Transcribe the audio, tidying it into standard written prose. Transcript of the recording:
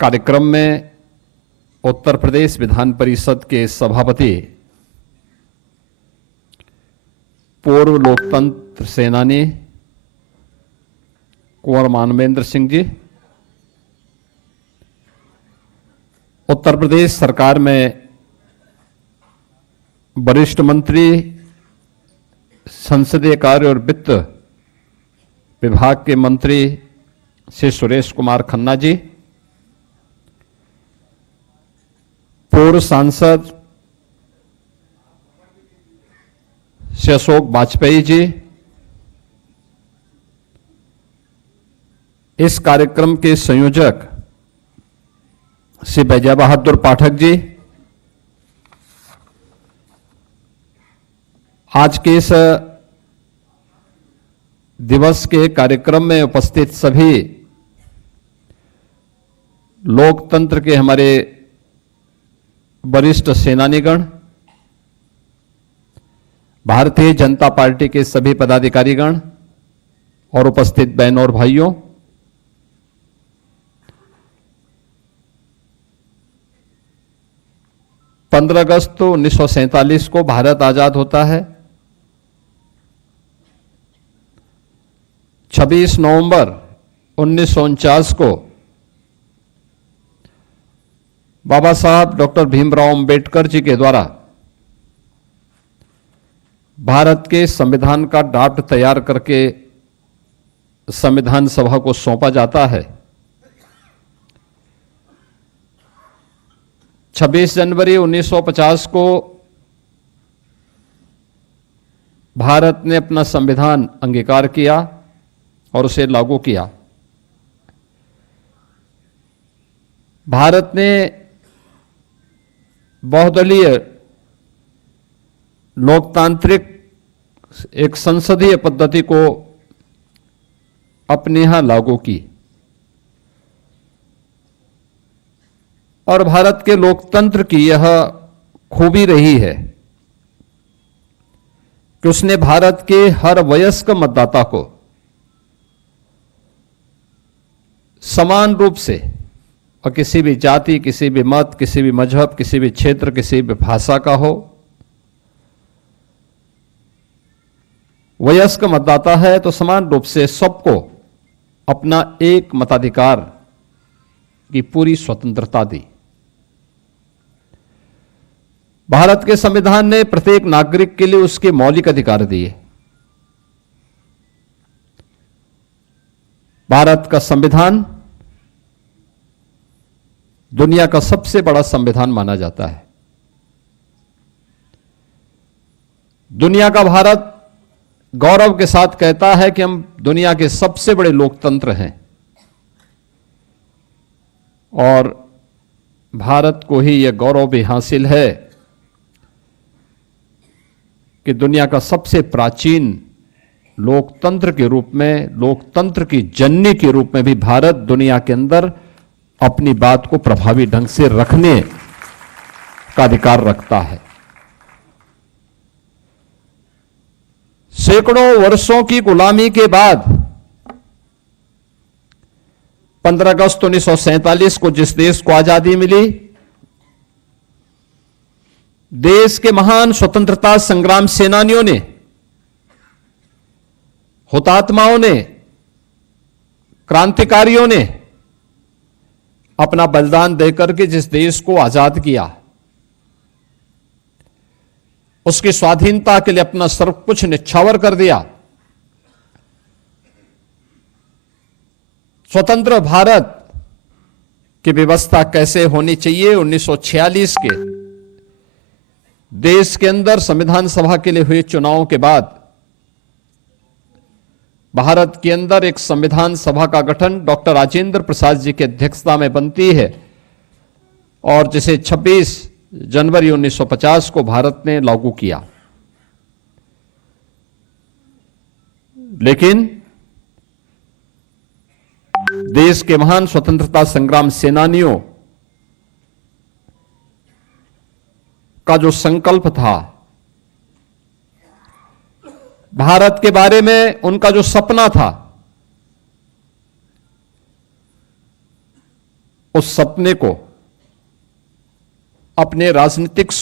कार्यक्रम में उत्तर प्रदेश विधान परिषद के सभापति, पूर्व लोकतंत्र सेनानी कुंवर मानवेंद्र सिंह जी, उत्तर प्रदेश सरकार में वरिष्ठ मंत्री, संसदीय कार्य और वित्त विभाग के मंत्री श्री सुरेश कुमार खन्ना जी, पूर्व सांसद श्री अशोक वाजपेयी जी, इस कार्यक्रम के संयोजक श्री बैजा बहादुर पाठक जी, आज के इस दिवस के कार्यक्रम में उपस्थित सभी लोकतंत्र के हमारे वरिष्ठ सेनानीगण, भारतीय जनता पार्टी के सभी पदाधिकारीगण और उपस्थित बहनों और भाइयों, पंद्रह अगस्त 1947 को भारत आजाद होता है। 26 नवंबर 1949 को बाबा साहब डॉक्टर भीमराव अंबेडकर जी के द्वारा भारत के संविधान का ड्राफ्ट तैयार करके संविधान सभा को सौंपा जाता है। 26 जनवरी 1950 को भारत ने अपना संविधान अंगीकार किया और उसे लागू किया। भारत ने बहुदलीय लोकतांत्रिक एक संसदीय पद्धति को अपने यहां लागू की और भारत के लोकतंत्र की यह खूबी रही है कि उसने भारत के हर वयस्क मतदाता को समान रूप से और किसी भी जाति, किसी भी मत, किसी भी मजहब, किसी भी क्षेत्र, किसी भी भाषा का हो, वयस्क मतदाता है तो समान रूप से सबको अपना एक मताधिकार की पूरी स्वतंत्रता दी। भारत के संविधान ने प्रत्येक नागरिक के लिए उसके मौलिक अधिकार दिए। भारत का संविधान दुनिया का सबसे बड़ा संविधान माना जाता है। दुनिया का भारत गौरव के साथ कहता है कि हम दुनिया के सबसे बड़े लोकतंत्र हैं और भारत को ही यह गौरव भी हासिल है कि दुनिया का सबसे प्राचीन लोकतंत्र के रूप में, लोकतंत्र की जननी के रूप में भी भारत दुनिया के अंदर अपनी बात को प्रभावी ढंग से रखने का अधिकार रखता है। सैकड़ों वर्षों की गुलामी के बाद 15 अगस्त 1947 को जिस देश को आजादी मिली, देश के महान स्वतंत्रता संग्राम सेनानियों ने, हुतात्माओं ने, क्रांतिकारियों ने अपना बलिदान देकर के जिस देश को आजाद किया, उसकी स्वाधीनता के लिए अपना सब कुछ न्यौछावर कर दिया। स्वतंत्र भारत की व्यवस्था कैसे होनी चाहिए, 1946 के देश के अंदर संविधान सभा के लिए हुए चुनावों के बाद भारत के अंदर एक संविधान सभा का गठन डॉक्टर राजेंद्र प्रसाद जी की अध्यक्षता में बनती है और जिसे 26 जनवरी 1950 को भारत ने लागू किया। लेकिन देश के महान स्वतंत्रता संग्राम सेनानियों का जो संकल्प था, भारत के बारे में उनका जो सपना था, उस सपने को अपने राजनीतिक